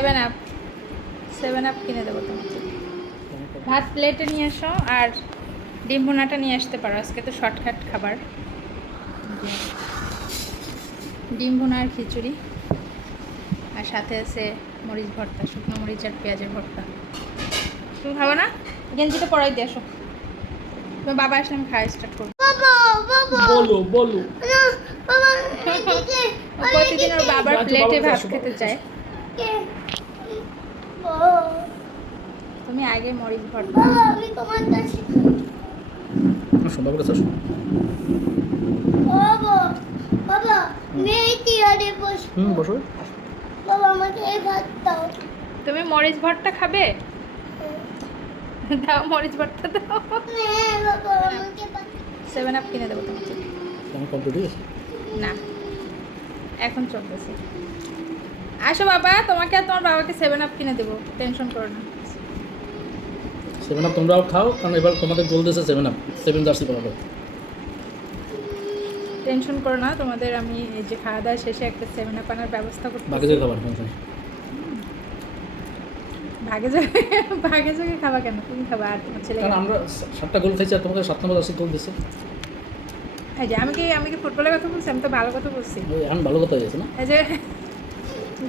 7 up 7 up কিনে দেবো তোমাকে। ভাত প্লেটে নিয়ে এসো আর ডিম ভুনাটা নিয়ে আসতে পারো, আজকে তো শর্টকাট খাবার। ডিম ভুনা আর খিচুড়ি, আর সাথে আছে মরিচ ভর্তা, শুকনো মরিচ আর পেঁয়াজের ভর্তা। তুমি খাবো না? গেঞ্জিটা পরাই দিয়ে আসো, তোমার বাবা আসলে আমি খাওয়া স্টার্ট করবো। বলো বলো। প্রতিদিন ওর বাবার প্লেটে ভাত খেতে চায়। তুমি আগে মরিচ ভর্তা। আমি তোমার কাছে সুন্দর করে চাষ। বাবা বাবা মেয়ে চেয়ারে বস। বসো। বাবা আমাকে এই ভাত দাও। তুমি মরিচ ভর্তা খাবে? দাও মরিচ ভর্তা দাও। হ্যাঁ বাবা আমাকে ভাত 7 আপ কিনে দেবো তোমাকে। আমি কমপ্লিট হয়ে গেছে। না, এখন চলতেছে। আসো বাবা, তোমাকে আর তোমার বাবাকে 7 আপ কিনে দেবো, টেনশন করো না। 7 আপ তোমরাও খাও, কারণ এবার তোমাদের গোল দিয়েছে 7 আপ 7 জার্সি পাবে। টেনশন করো না, তোমাদের আমি এই যে খাওয়া দাওয়া শেষে একটা 7 আপ আনার ব্যবস্থা করতে। বাকি যে খাবার সমস্যা নেই। ভাগে যোগে খাবা কেন? তুমি খাবা আর তোমার ছেলে। কারণ আমরা 7টা গোল খাইছি আর তোমাদের 7 নম্বর জার্সি গোল দিয়েছে। এই যে আমি কি ফুটবলের কথা বলছি? আমি তো ভালো কথা বলছি। এখন ভালো কথা হয়েছে না? এই যে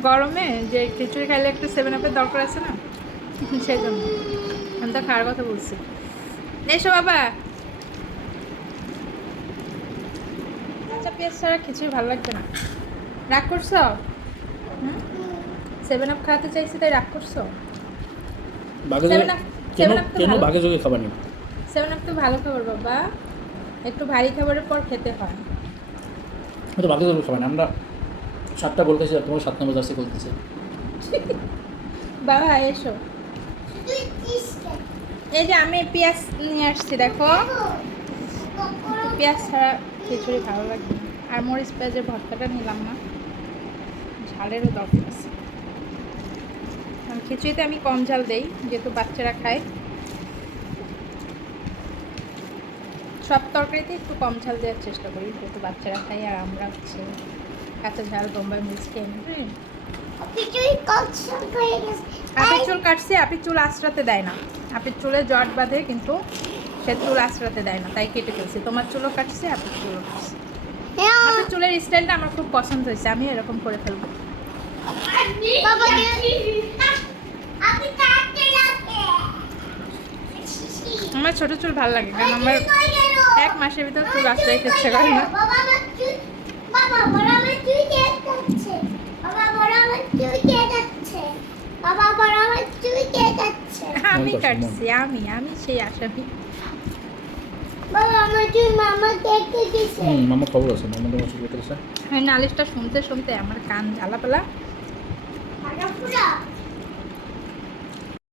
গরমে যে খিচুড়ি খাইলে একটু 7 আপের দরকার আছে না, সেই জন্য আমি তো খাওয়ার কথা বলছি। এসো বাবা। আচ্ছা, পেঁয়াজ ছাড়া খিচুড়ি ভালো লাগবে না। রাগ করছো? 7 আপ খাওয়াতে চাইছি তাই রাগ করছো? বাকি যে 7 আপ কেন বাকি যোগে খাবার নেই। 7 আপ তো ভালো খাবার বাবা, একটু ভারী খাবারের পর খেতে হয়। তো বাকি যোগে খাবার নেই। আমরা 7টা গোল খাইছি আর তোমার 7 নম্বর জার্সি গোল দিয়েছে। বাবা এসো। তুই কিসকে এই যে আমি পেঁয়াজ নিয়ে আসছি, দেখো। পেঁয়াজ ছাড়া খিচুড়ি ভালো লাগবে না। আর মরিচ পেঁয়াজের ভর্তাটা নিলাম না, ঝালেরও দরকার আছে। আর খিচুড়িতে আমি কম ঝাল দেই, যেহেতু বাচ্চারা খায়। সব তরকারিতে একটু কম ঝাল দেওয়ার চেষ্টা করি, যেহেতু বাচ্চারা খায় আর আমরা হচ্ছে কাঁচা ঝাল বোম্বাই মরিচ খেয়ে নিই। খিচুড়ি কাঁচা হয়ে গেছে। আপের চুল কাটছে, আপের চুল আঁচড়াতে দেয় না। আপের চুলে জট বাঁধে, কিন্তু সে চুল আঁচড়াতে দেয় না, তাই কেটে ফেলছি। তোমার চুলও কাটছে, আপের চুলও কাটছে। আপের চুলের স্টাইলটা আমার খুব পছন্দ হয়েছে, আমি এরকম করে ফেলবো। বাবা আপনি কাটতে লাগবে। আমার ছোট চুল ভালো লাগে, কারণ আমার 1 মাসের ভিতর চুল আঁচড়াইতে ইচ্ছে করে না। বাবা আমার চুল বাবা বড় আমার চুল কেটে বাবা বড় আমার চুল কেটে বাবা বড় আমার চুল কেটে আমি কাটছি, আমি সেই আসামি। বাবা আমার চুল মামা কেটে দিয়েছে। মামা খবর আছে, মামা তোমার চুল কেটেছে। নালিশটা শুনতে শুনতে আমার কান জ্বালাপালা। পুরা